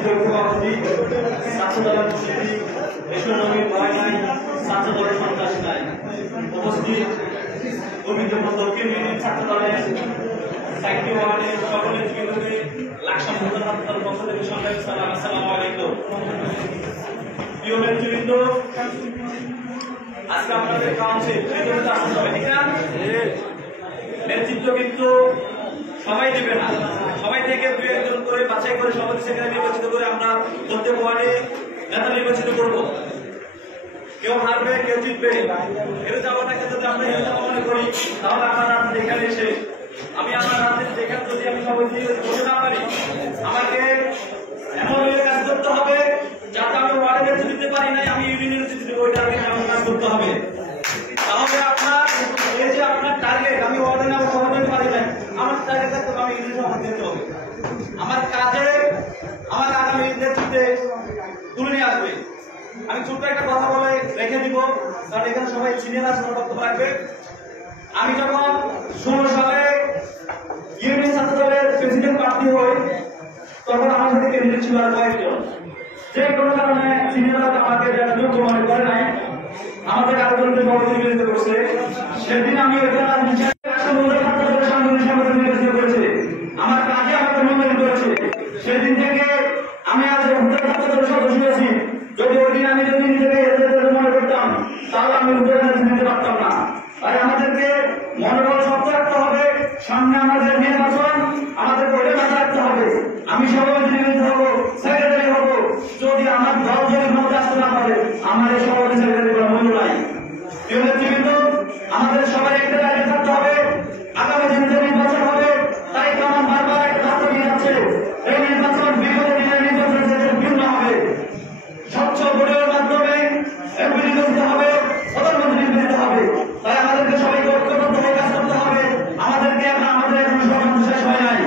ছাত্র দলের উপস্থিতি দেশনবীর ভয় নাই, ছাত্র দলের সন্ত্রাস নাই। উপস্থিত গোবিন্দপুর দক্ষিণ ইউনিয়ন ছাত্র দলের সাহিত্য ওয়ার্ডের সকলের বিরুদ্ধে লাখ সম্বোধন হাসপাতাল পক্ষ থেকে সংগ্রামী সালাম, আসসালামু আলাইকুম। প্রিয় নেতৃবৃন্দ, আজকে আপনাদের কাউন্সিল নেতৃত্ব আসতে হবে, ঠিক না? নেতৃত্ব কিন্তু সবাই দিবে না, সবাই থেকে দুই একজন করে বাছাই করে সভাপতি সেক্রেটারি নির্বাচিত করে আমরা প্রত্যেক ওয়ার্ডে নেতা নির্বাচিত করব। কেউ হারবে, কেউ জিতবে, হেরে যাওয়াটাকে যদি আমরা হেরে মনে করি তাহলে আমার রাজনীতি এখানে এসে আমি আমার রাজনীতি যেখানে যদি আমি সভাপতি বসে না পারি, আমাকে এমন কাজ করতে হবে যাতে আমি ওয়ার্ডে নেতৃত্ব দিতে পারি নাই, আমি ইউনিয়নের নেতৃত্ব দেবো, ওইটা আগে এমন কাজ করতে হবে। তাহলে আপনার এই যে আপনার টার্গেট, আমি ওয়ার্ডে না সভাপতি পারি নাই, আমার টার্গেট থাকতে আমি ইউনিয়নের সভাপতি দিতে হবে। আমার কাজে আমার আগামী নেতৃত্বে তুলে নিয়ে আসবে। আমি ছোট্ট একটা কথা বলে রেখে দিব, কারণ এখানে সবাই সিনিয়র আছে, বক্তব্য রাখবে। আমি যখন 16 সালে ইউনিয়ন ছাত্র দলের প্রেসিডেন্ট প্রার্থী হই, তখন আমার সাথে ক্যান্ডিডেট ছিল আর কয়েকজন। যে কোনো কারণে সিনিয়ররা আমাকে যোগ্য মনে করে নাই, আমাদের আরেকজনকে সভাপতি নির্বাচিত করছে। সেদিন আমি আমার কাজে আমাকে মনোনয়ন করেছে। সেদিন থেকে আমি আজ সদস্য আছি। যদি ওই দিন আমি যদি নিজেকে মনে করতাম তাহলে আমি নিতে পারতাম না। আর আমাদেরকে মনোবল শক্ত রাখতে হবে। সামনে আমাদের নির্বাচন, আমাদের ওইটা মাথা রাখতে হবে। আমি সভাপতি নির্বাচিত হবো, সেক্রেটারি হবো, যদি আমার দল যদি ক্ষমতা আসতে না পারে, আমার এই সভাপতি সেক্রেটারি করার মূল্য নাই। প্রিয় নেতৃবৃন্দ, আমাদের সবাই একটা দাঁড়িয়ে থাকতে হবে। আগামী দিনে নির্বাচন হবে, তাই কেমন বারবার একটা বার্তা দিয়ে যাচ্ছে, এই নির্বাচন বিগত দিনের নির্বাচন ভিন্ন হবে। স্বচ্ছ ভোটের মাধ্যমে এমপি নির্বাচিত হবে, প্রধানমন্ত্রী নির্বাচিত হবে। তাই আমাদেরকে সবাইকে ঐক্যবদ্ধ হয়ে কাজ করতে হবে। আমাদেরকে আমাদের এখন সব শেষ হয় নাই।